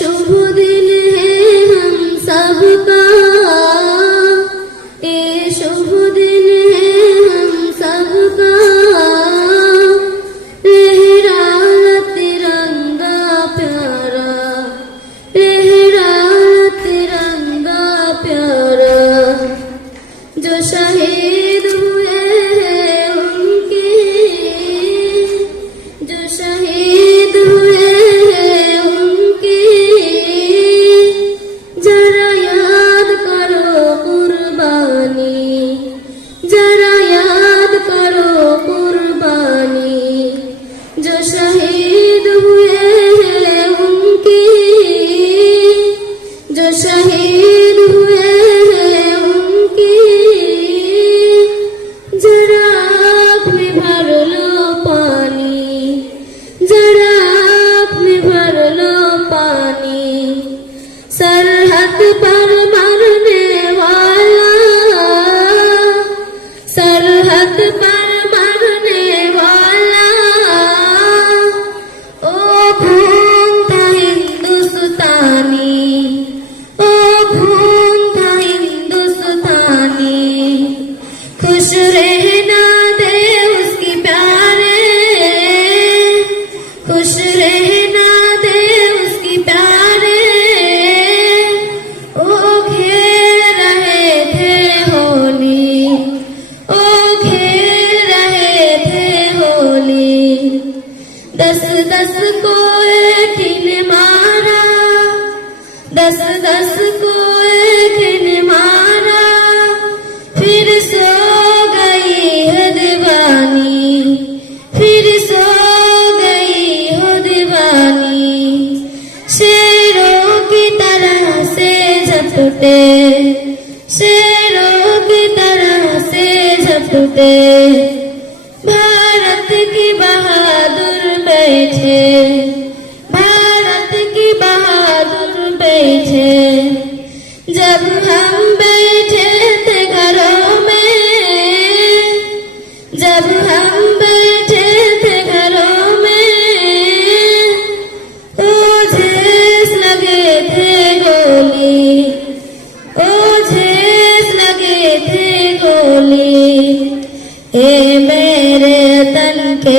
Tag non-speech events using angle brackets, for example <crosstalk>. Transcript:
शुभ दिन है हम सब का same <laughs> way. दे उसकी प्यारे ओ खेल रहे थे होली ओ खेल रहे थे होली दस दस को खिल मारा दस दस को खिल ঝপতে সে রোগ তারা সে ঝপতে ভারত কি বাহাদুর বেছে ভারত কি বাহাদুর বেছে জব হম বেছে ঘর মে জব হ मेरे तन के